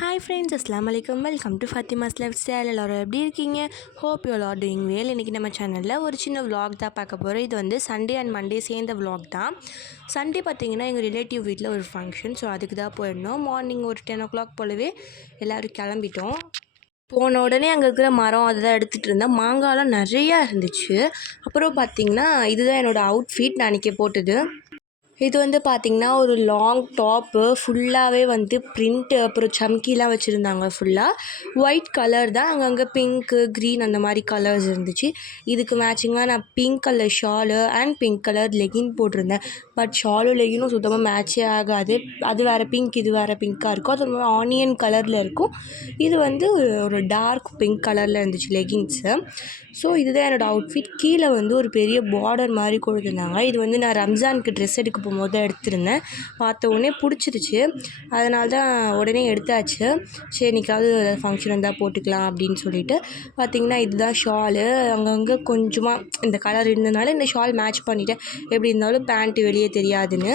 Hi friends, அஸ்ஸலாமு அலைக்கும். Welcome to Fathima's life style. எல்லோரும் எப்படி இருக்கீங்க? Hope you are doing well. இன்றைக்கி நம்ம சேனலில் ஒரு சின்ன vlog தான் பார்க்க போகிறோம். இது வந்து சண்டே அண்ட் மண்டே சேர்ந்த vlog தான். சண்டே பார்த்திங்கன்னா எங்கள் ரிலேட்டிவ் வீட்டில் ஒரு ஃபங்க்ஷன். ஸோ அதுக்கு தான் போயிருந்தோம். மார்னிங் ஒரு 10 o'clock போலவே எல்லோரும் கிளம்பிட்டோம். போன உடனே அங்கே இருக்கிற மரம் அதுதான் எடுத்துகிட்டு இருந்தேன். மாங்காய்லாம் நிறையா இருந்துச்சு. அப்புறம் பார்த்திங்கன்னா இதுதான் என்னோடய அவுட்ஃபிட் நான் அன்றைக்கி போட்டது. இது வந்து பார்த்திங்கன்னா ஒரு லாங் டாப்பு ஃபுல்லாகவே வந்து பிரிண்ட்டு அப்புறம் சம்கிலாம் வச்சுருந்தாங்க. ஃபுல்லாக ஒயிட் கலர் தான், அங்கங்கே பிங்க்கு க்ரீன் அந்த மாதிரி கலர்ஸ் இருந்துச்சு. இதுக்கு மேட்சிங்காக நான் pink colour Shalu and pink colour legging போட்டிருந்தேன். பட் ஷாலும் லெகினும் சுத்தமாக மேட்சே ஆகாது. அது வேறு பிங்க், இது வேறு பிங்க்காக இருக்கும். அது மாதிரி ஆனியன் கலரில் இருக்கும். இது வந்து ஒரு டார்க் பிங்க் கலரில் இருந்துச்சு லெகின்ஸு. ஸோ இதுதான் என்னோடய அவுட்ஃபிட். கீழே வந்து ஒரு பெரிய பார்டர் மாதிரி கொடுத்துருந்தாங்க. இது வந்து நான் ரம்ஜானுக்கு ட்ரெஸ் எடுக்க போகும்போது தான் எடுத்திருந்தேன். பார்த்த உடனே பிடிச்சிருச்சு. அதனால தான் உடனே எடுத்தாச்சு. சரி இன்றைக்காவது ஃபங்க்ஷன் இருந்தால் போட்டுக்கலாம் அப்படின்னு சொல்லிட்டு பார்த்திங்கன்னா இதுதான் ஷாலு. அங்கங்கே கொஞ்சமாக இந்த கலர் இருந்ததுனால இந்த ஷால் மேட்ச் பண்ணிவிட்டேன். எப்படி இருந்தாலும் பேண்ட்டு வெளியே தெரியாதுன்னு.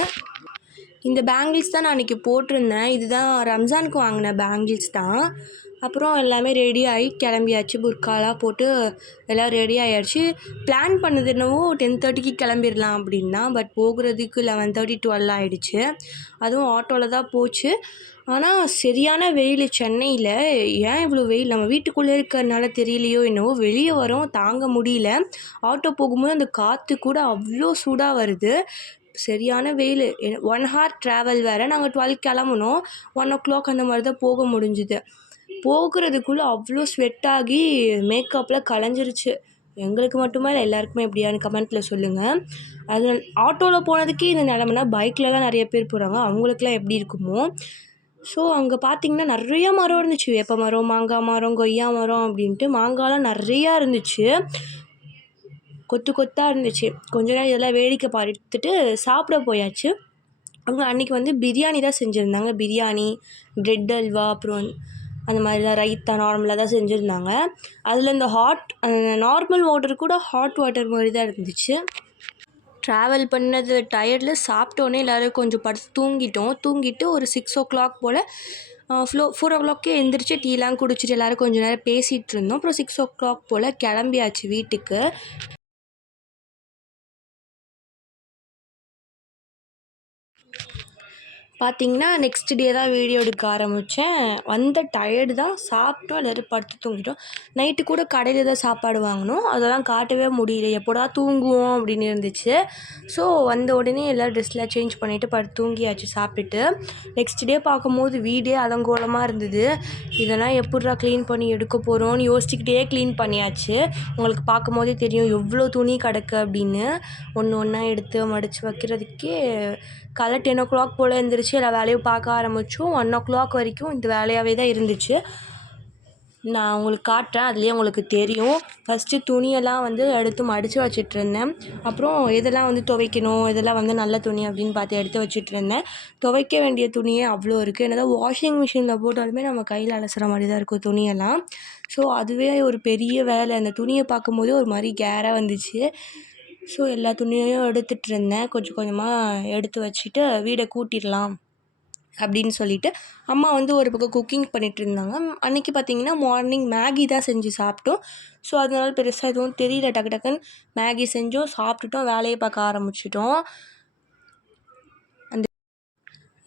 இந்த பேங்கிள்ஸ் தான் நான் அன்றைக்கி போட்டிருந்தேன். இதுதான் ரம்ஜானுக்கு வாங்கின பேங்கிள்ஸ் தான். அப்புறம் எல்லாமே ரெடி ஆகி கிளம்பியாச்சு. புர்காலாம் போட்டு எல்லாம் ரெடி ஆகிடுச்சு. பிளான் பண்ணது என்னவோ 10:30க்கு கிளம்பிடலாம் அப்படின்னா, பட் போகிறதுக்கு 11:30 12 ஆகிடுச்சு. அதுவும் ஆட்டோவில் தான் போச்சு. ஆனால் சரியான வெயில் சென்னையில். ஏன் இவ்வளோ வெயில்? நம்ம வீட்டுக்குள்ளே இருக்கிறதுனால தெரியலையோ என்னவோ, வெளியே வரோம் தாங்க முடியல. ஆட்டோ போகும்போது அந்த காற்று கூட அவ்வளோ சூடாக வருது. சரியான வெயில். 1 hour ட்ராவல் வேறு. நாங்கள் 12 கிளம்புனோம். 1 o'clock அந்த மாதிரி தான் போக முடிஞ்சுது. போகிறதுக்குள்ளே அவ்வளோ ஸ்வெட் ஆகி மேக்கப்லாம் கலைஞ்சிருச்சு. எங்களுக்கு மட்டுமா இல்லை எல்லாருக்குமே எப்படியான்னு கமெண்ட்டில் சொல்லுங்கள். அது ஆட்டோவில் போனதுக்கே இந்த நிலமைனா பைக்லலாம் நிறைய பேர் போகிறாங்க, அவங்களுக்குலாம் எப்படி இருக்குமோ. ஸோ அங்கே பார்த்திங்கன்னா நிறையா மரம் இருந்துச்சு. வேப்ப மரம், மாங்காய் மரம், கொய்யா மரம் அப்படின்ட்டு மாங்காய்லாம் நிறையா இருந்துச்சு. கொத்து கொத்தாக இருந்துச்சு. கொஞ்ச நேரம் இதெல்லாம் வேடிக்கை பார்த்துட்டு சாப்பிட போயாச்சு. அவங்க அன்றைக்கி வந்து பிரியாணி தான் செஞ்சுருந்தாங்க. பிரியாணி, ப்ரெட் அல்வா, அப்புறம் அந்த மாதிரிலாம் ரைத்தா நார்மலாக தான் செஞ்சுருந்தாங்க. அதில் இந்த நார்மல் வாட்டர் கூட ஹாட் வாட்டர் மாதிரி தான் இருந்துச்சு. ட்ராவல் பண்ணது டயர்டில் சாப்பிட்டோன்னே எல்லோரும் கொஞ்சம் படுத்து தூங்கிட்டு ஒரு 6 o'clock போல் 4 o'clock எழுந்திரிச்சு டீலாம் குடிச்சிட்டு எல்லோரும் கொஞ்சம் நேரம் பேசிகிட்டு இருந்தோம். அப்புறம் 6 o'clock போல் கிளம்பியாச்சு வீட்டுக்கு. பார்த்திங்கன்னா நெக்ஸ்ட் டே தான் வீடியோ எடுக்க ஆரம்பித்தேன். வந்த டயர்டு தான். சாப்பிட்டோம், எல்லோரும் படுத்து தூங்கிட்டோம். நைட்டு கூட கடையில் தான் சாப்பாடு வாங்கினோம். அதெல்லாம் காட்டவே முடியல. எப்போடா தூங்குவோம் அப்படின்னு இருந்துச்சு. ஸோ வந்த உடனே எல்லோரும் ட்ரெஸ்லாம் சேஞ்ச் பண்ணிவிட்டு படுத்து தூங்கியாச்சு சாப்பிட்டுட்டு. நெக்ஸ்ட் டே பார்க்கும்போது வீடே அலங்கோலமாக இருந்தது. இதெல்லாம் எப்படிடா க்ளீன் பண்ணி எடுக்க போகிறோன்னு யோசிச்சுக்கிட்டே க்ளீன் பண்ணியாச்சு. உங்களுக்கு பார்க்கும்போதே தெரியும் எவ்வளோ துணி கிடக்கு அப்படின்னு. ஒன்று ஒன்றா எடுத்து மடித்து வைக்கிறதுக்கே காலை 10 o'clock போல் எழுந்திரிச்சு எல்லா வேலையும் பார்க்க ஆரம்பித்தோம். 1 o'clock வரைக்கும் இந்த வேலையாகவே தான் இருந்துச்சு. நான் உங்களுக்கு காட்டுறேன், அதுலேயே உங்களுக்கு தெரியும். ஃபஸ்ட்டு துணியெல்லாம் வந்து எடுத்து மடித்து வச்சிட்ருந்தேன். அப்புறம் இதெல்லாம் வந்து துவைக்கணும், இதெல்லாம் வந்து நல்ல துணி அப்படின்னு பார்த்து எடுத்து வச்சிட்ருந்தேன். துவைக்க வேண்டிய துணியே அவ்வளோ இருக்குது. என்னதான் வாஷிங் மிஷினில் போட்டாலுமே நம்ம கையில் அலசுகிற மாதிரி தான் இருக்கும் துணியெல்லாம். ஸோ அதுவே ஒரு பெரிய வேலை. அந்த துணியை பார்க்கும்போது ஒரு மாதிரி கேராக வந்துச்சு. ஸோ எல்லா துணியையும் எடுத்துகிட்டு இருந்தேன். கொஞ்சம் கொஞ்சமாக எடுத்து வச்சுட்டு வீடை கூட்டிடலாம் அப்படின்னு சொல்லிவிட்டு அம்மா வந்து ஒரு பக்கம் குக்கிங் பண்ணிகிட்டு இருந்தாங்க. அன்றைக்கி பார்த்திங்கன்னா மார்னிங் மேகி தான் செஞ்சு சாப்பிட்டோம். ஸோ அதனால பெருசாக எதுவும் தெரியல. டக்குன்னு மேகி செஞ்சோம், சாப்பிட்டுட்டோம், வேலையை பார்க்க ஆரம்பிச்சிட்டோம்.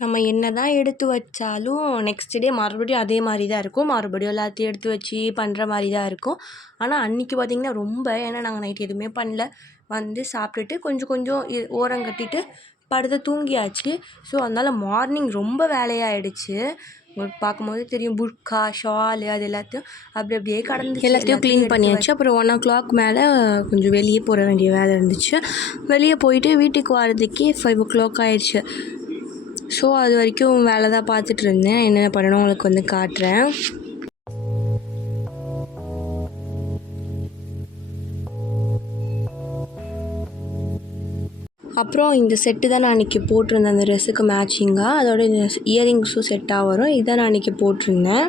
நம்ம என்ன தான் எடுத்து வச்சாலும் நெக்ஸ்ட் டே மறுபடியும் அதே மாதிரி தான் இருக்கும். மறுபடியும் எல்லாத்தையும் எடுத்து வச்சு பண்ணுற மாதிரி தான் இருக்கும். ஆனால் அன்றைக்கி பார்த்திங்கன்னா ரொம்ப, ஏன்னா நாங்கள் நைட் எதுவுமே பண்ணல. வந்து சாப்பிட்டுட்டு கொஞ்சம் கொஞ்சம் ஓரங்கட்டிட்டு படுத்து தூங்கியாச்சு. ஸோ அதனால் மார்னிங் ரொம்ப வேலையாகிடுச்சு. உங்களுக்கு பார்க்கும்போது தெரியும், புர்கா, ஷாலு அது எல்லாத்தையும் அப்படியே கடந்து எல்லாத்தையும் க்ளீன் பண்ணியாச்சு. அப்புறம் 1 o'clock மேலே கொஞ்சம் வெளியே போக வேண்டிய வேலை இருந்துச்சு. வெளியே போயிட்டு வீட்டுக்கு வரதுக்கே 5 o'clock ஆயிடுச்சு. ஸோ அது வரைக்கும் வேலை தான் பார்த்துட்டு இருந்தேன். என்னென்ன பண்ணணும் உங்களுக்கு வந்து காட்டுறேன். அப்புறம் இந்த செட்டு தான் நான் அன்றைக்கி போட்டிருந்தேன். அந்த ட்ரெஸ்ஸுக்கு மேட்சிங்காக அதோட இந்த இயரிங்ஸும் செட்டாக வரும். இதான் நான் அன்றைக்கி போட்டிருந்தேன்.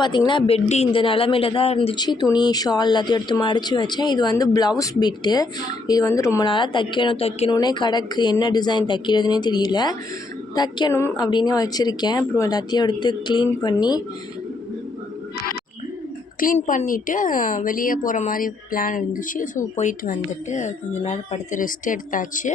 பார்த்தீங்கன்னா பெட்டு இந்த நிலமையில தான் இருந்துச்சு. துணி, ஷால் எல்லாத்தையும் எடுத்து மடித்து வச்சேன். இது வந்து ப்ளவுஸ் பிட்டு. இது வந்து ரொம்ப நாளாக தைக்கணுன்னே கிடக்கு. என்ன டிசைன் தைக்கிறதுனே தெரியல. தைக்கணும் அப்படின்னு வச்சுருக்கேன். அப்புறம் எல்லாத்தையும் எடுத்து க்ளீன் பண்ணிவிட்டு வெளியே போகிற மாதிரி பிளான் இருந்துச்சு. ஸோ போயிட்டு வந்துட்டு கொஞ்ச நேரம் படுத்து ரெஸ்ட் எடுத்தாச்சு.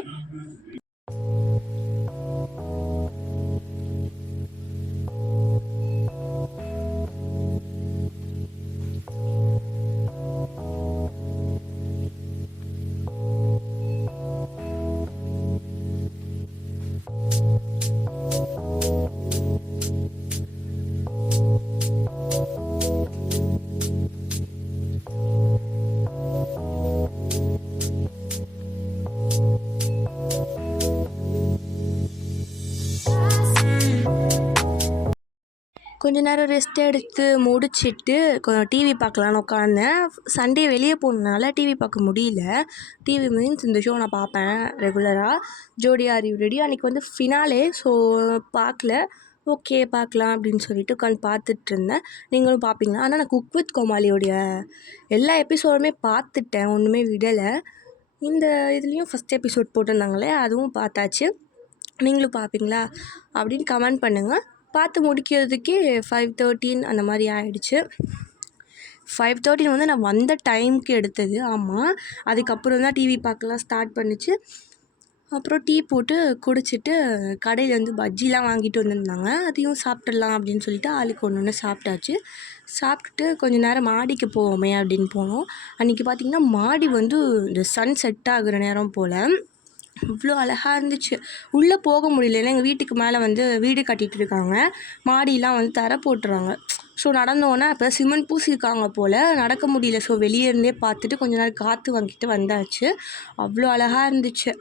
கொஞ்ச நேரம் ரெஸ்ட் எடுத்து முடிச்சுட்டு டிவி பார்க்கலான்னு உட்காந்தேன். சண்டே வெளியே போனதுனால டிவி பார்க்க முடியல. டிவி மீன்ஸ் இந்த ஷோ நான் பார்ப்பேன் ரெகுலராக. ஜோடி ஆர் யூ ரெடி அன்றைக்கி வந்து ஃபினாலே. ஸோ பார்க்கல. ஓகே பார்க்கலாம் அப்படின்னு சொல்லிட்டு உட்காந்து பார்த்துட்ருந்தேன். நீங்களும் பார்ப்பீங்களா? ஆனால் நான் குக் வித் கோமாளியோடைய எல்லா எபிசோடுமே பார்த்துட்டேன், ஒன்றுமே விடலை. இந்த இதுலேயும் ஃபஸ்ட் எபிசோட் போட்டிருந்தாங்களே அதுவும் பார்த்தாச்சு. நீங்களும் பார்ப்பீங்களா அப்படின்னு கமெண்ட் பண்ணுங்கள். பார்த்து முடிக்கிறதுக்கே 5:13 அந்த மாதிரி ஆகிடுச்சு. 5:13 வந்து நான் வந்த டைமுக்கு எடுத்தது. ஆமாம், அதுக்கப்புறம் தான் டிவி பார்க்கலாம் ஸ்டார்ட் பண்ணிச்சு. அப்புறம் டீ போட்டு குடிச்சிட்டு கடையில் வந்து பஜ்ஜிலாம் வாங்கிட்டு வந்திருந்தாங்க. அதையும் சாப்பிட்றலாம் அப்படின்னு சொல்லிட்டு ஆளுக்கு ஒன்று சாப்பிட்டாச்சு. சாப்பிட்டுட்டு கொஞ்சம் நேரம் மாடிக்கு போவோமே அப்படின்னு போனோம். அன்றைக்கி பார்த்திங்கன்னா மாடி வந்து இந்த சன் செட் ஆகுற நேரம் போல் இவ்வளோ அழகாக இருந்துச்சு. உள்ளே போக முடியல. ஏன்னா எங்கள் வீட்டுக்கு மேலே வந்து வீடு கட்டிகிட்டு இருக்காங்க. மாடியெலாம் வந்து தரை போட்டுறாங்க. ஸோ நடந்தோன்னே அப்போ சிமெண்ட் பூசியிருக்காங்க போல், நடக்க முடியல. ஸோ வெளியே இருந்தே பார்த்துட்டு கொஞ்ச நேரம் காற்று வாங்கிட்டு வந்தாச்சு. அவ்வளோ அழகாக இருந்துச்சு.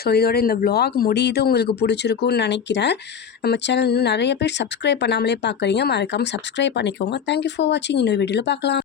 ஸோ இதோட இந்த vlog முடியுது. உங்களுக்கு பிடிச்சிருக்குன்னு நினைக்கிறேன். நம்ம சேனல் இன்னும் நிறைய பேர் சப்ஸ்கிரைப் பண்ணாமலே பார்க்குறீங்க. மறக்காமல் சப்ஸ்கிரைப் பண்ணிக்கோங்க. தேங்க்யூ ஃபார் வாட்சிங். இன்னொரு வீடியோவில் பார்க்கலாம்.